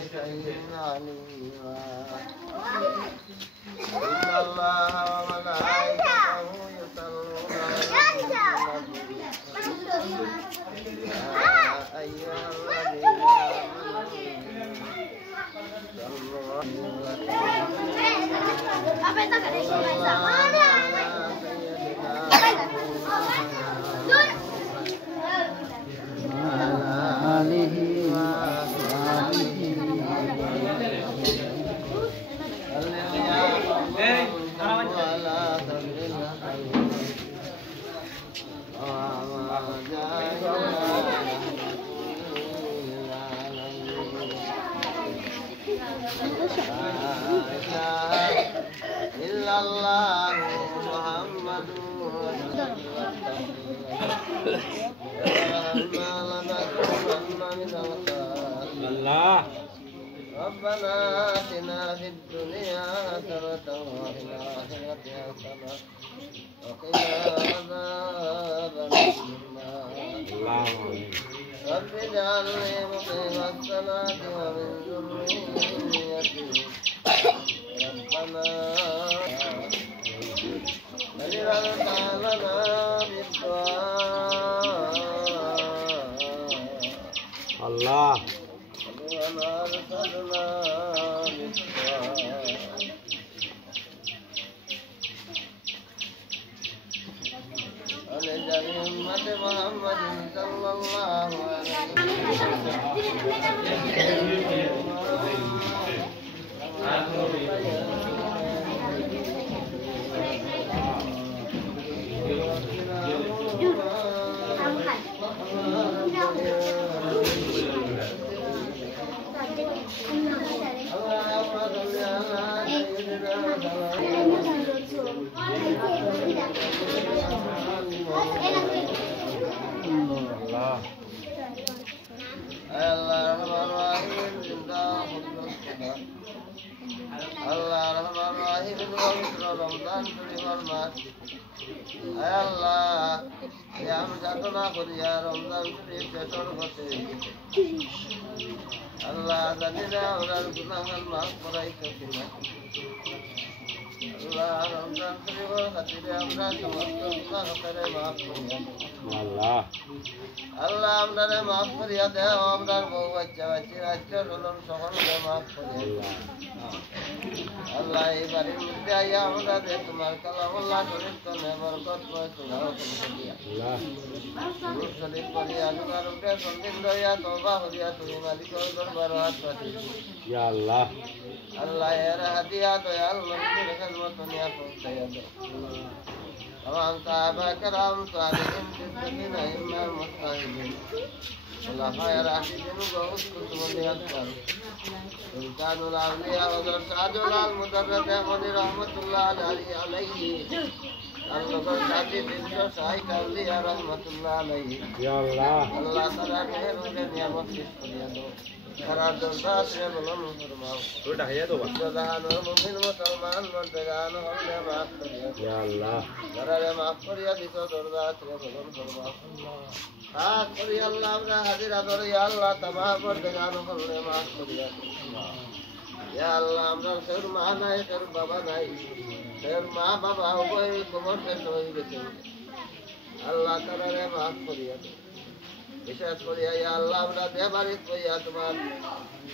شيء عليما إن الله وملائكته يصلون على النبي يا أيها الذين إلا الله محمد الله ربنا آتنا في الدنيا حسنة وفي الآخرة حسنة وقنا عذاب النار رب اجعلني مقيم الصلاة ومن ذريتي ربنا بلغنا لنا بالدعاء الله وما أرسلنا بالدعاء ولجميع أمة محمد صلى الله عليه Allah Rahman Rahim Ramadan Shurifalmat Allah Ya Mujatuna Kuriya Ramadan Shurif Betor Kote Allah Zadina Ural Gunahan Maaf Purai Kakina Allah Ramadan Shurifal Khatiri Amran Samarta Ulla Khatire Maaf Kuriya Allah Allah Amrane Maaf Kuriya Deha Amran Bohu Bachcha Bachchi Rachcha Rulun Sohon De Maaf Kuriya Allah ibarin mudde aya हमरा दे तुम्हार कलामुल्लाह शरीफ को ने बरकत को सुनाओ तुमको दिया अल्लाह शरीफ को दिया अल्लाह रुके संदिन दोया तौबा हो दिया तुम्हें मालिक और दरबार हाथ पाती या अल्लाह अल्लाह यार हदिया तो यार मंदिर खिदमत दुनिया पहुंचाया दो तमाम साहबा कराम सालिहीन सिद्दीकीन इमाम मुस्ताहिदीन खुलाफाए राशिदीन को उसको सुमनियत कर सुल्तानुल औलिया हज़रत साजुल मुदर्रद अहमदी रहमतुल्लाह अलैहि अल्लाह साजी दिन को सहाय कर लिया रहमतुल्लाह अलैहि या अल्लाह अल्लाह ताला मेहर उनके नियामत से करिया दो खरा दरबार से बुलंद फरमाओ बेटा है तो जहान और मुमिन मुसलमान मर्दगान हमने माफ करिया या अल्लाह जरा माफ करिया दिसो दरबार से बुलंद फरमाओ हाथ करिया अल्लाह अपना हाजिर कर या अल्लाह तमाम मर्दगान हमने माफ करिया या अल्लाह हमरा सर मां नहीं सर बाबा नहीं सर मां बाबा उभय कबर से सोई गए अल्लाह ताला रे माफ करिया विशेष करिया या अल्लाह हमरा देवारित करिया तुम्हार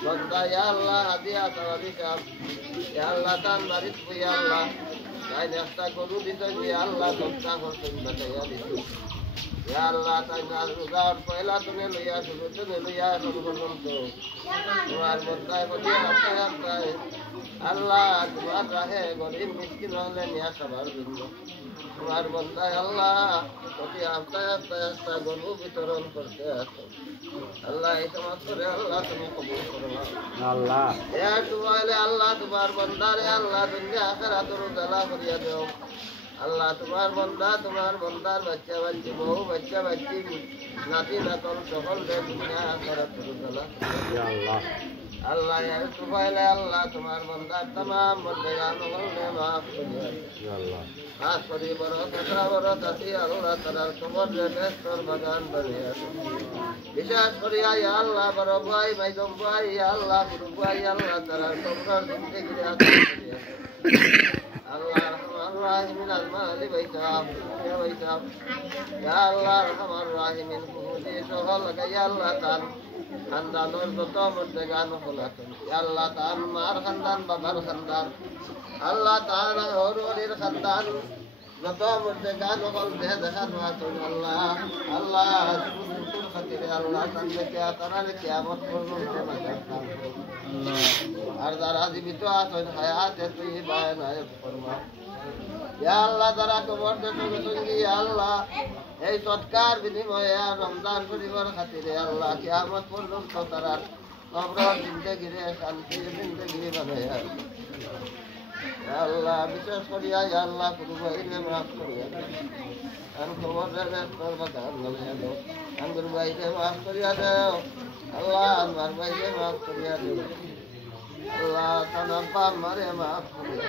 बंदा या अल्लाह हदिया तवारी का या अल्लाह तान बारित करिया अल्लाह गाय नेस्ता करू दितो या अल्लाह दंता को बताया दितो या अल्लाह ताला रुदार पहला तूने लिया शुरू तूने लिया सब तो तुम्हार बंदा को दिया आता है अल्लाह तुम्हार रहे गरीब मिस्किन रहले निया सवार दिलो तुम्हार बंदा अल्लाह प्रति आता गरु वितरण करते आतो अल्लाह ये समझ करे अल्लाह तुम्हें कबूल करो अल्लाह या तुम्हारे अल्लाह तुम्हार बंदा रे अल्लाह दुनिया आखिरत रुदला करिया दो अल्लाह तुम्हार बंदार बच्चा बच्ची बहु बच्चा बच्ची नाती नातन सकल दे दुनिया आखिरत रुदला या अल्लाह আল্লাহ এর তুফাইলে আল্লাহ তোমার বন্দার तमाम বন্দেগান বললে মাফ করিয়া আল্লাহ খাস করি বড় খতরা বড় তাতি আল্লাহ তাআলার কবর বেহেশতের বাগান বানিয়ে বিশেষ করিয়া ইয়া আল্লাহ বড় ভাই মাইদম ভাই ইয়া আল্লাহ গুরু ভাই আল্লাহ তাআলার কবর জিন্দেগি আতা করিয়া আল্লাহ রহমান রাহিমিন আলমালি বাইতাম ইয়া বাইতাম ইয়া আল্লাহ রহমান রাহিমিন কুহুদি সহল ইয়া আল্লাহ তাআলা খানদানোর যত মর্দেগান হলাতেন আল্লাহ তার মার খানদান বাবার খানদান আল্লাহ তার হরির খানদান যত মর্দেগান হল দেহ দেখা নোয়াতেন আল্লাহ আল্লাহ সুন্দর খাতিরে আল্লাহ তানকে তারার কিয়ামত পর্যন্ত নাজাত আর যারা জীবিত আছেন হায়াতে তুই বায়নায় ফরমা ইয়া আল্লাহ যারা কবর সঙ্গে সঙ্গী আল্লাহ এই সৎকার বিনিময়ে রমজান শরীফের খাতিরে আল্লাহ কিয়ামত পর্যন্ত তারা কবর জিন্দেগিরে শান্তির জিন্দেগি বানাইয়া আল্লাহ বিশেষ করিয়া আল্লাহ কোনো ভাইরে মাফ করিয়া আর খবর তোর বাগান বানাইয়া দাও আঙ্গুর ভাইরে মাফ করিয়া দাও আল্লাহ আমার ভাইরে মাফ করিয়া দাও আল্লাহ তানাব্বা মারে মাফ করিয়া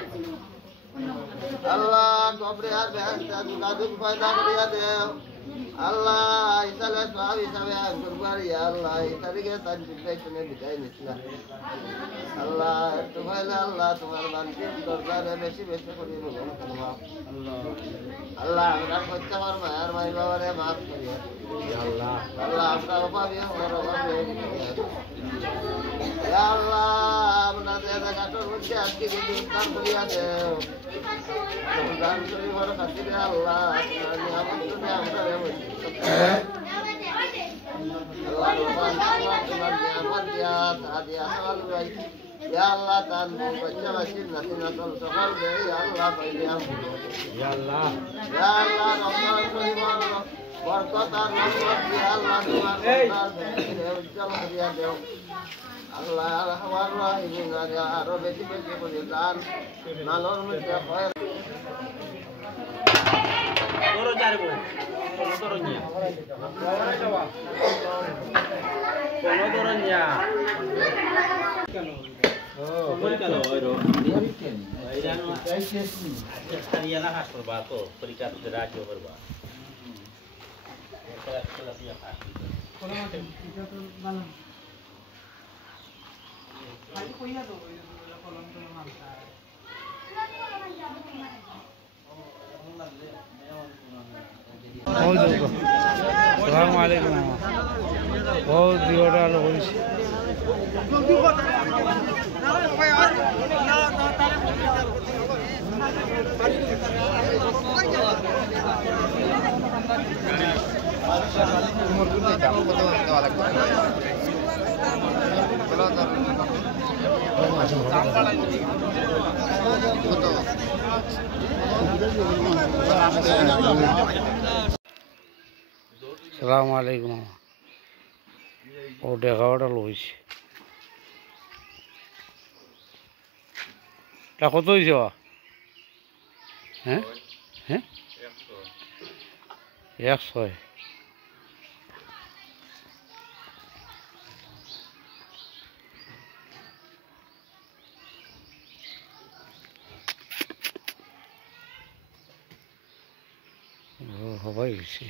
আল্লাহ কবরে আর বেহেশতে দুগাদুক পয়দা করিয়া দেও আল্লাহ ইসালে সব হিসাবে গুরবার ইয়া আল্লাহ এই তারিখে তার বিদায় শুনে বিদায় নিছিলা আল্লাহ একটু ভাইলে আল্লাহ তোমার বান্তির দরবারে বেশি বেশি করে বলুন আল্লাহ আমরা করতে পার মায়ের মাই বাবারে মাফ করিয়া আল্লাহ আল্লাহ আমরা অভাবী আমার অভাবী আল্লাহ আমরা কাঠোর মধ্যে আজকে কিছু উদ্ধার করিয়া দেও রমজান শরীফের খাতিরে আল্লাহ আপনার নিয়ামত তুমি আমরা তোমার নিয়ামত দিয়া তা দিয়া সকাল ভাই ইয়া আল্লাহ তান বাচ্চা বাচ্চির নাতি নাতল সকাল দে ইয়া আল্লাহ পাইলে ইয়া আল্লাহ রমজান শরীফের বরকত আর রহমত দিয়া আল্লাহ তোমার উজ্জ্বল করিয়া দেও আল্লাহ রহমান রহিম আরো বেশি বেশি করে দান নালোর মধ্যে হয় Assalamualaikum. बहुत दियोड़ा लोग Assalamualaikum. Udah kau luis. Tak kau tu siapa? Heh? Heh? Ya soy. Oh, apa sih?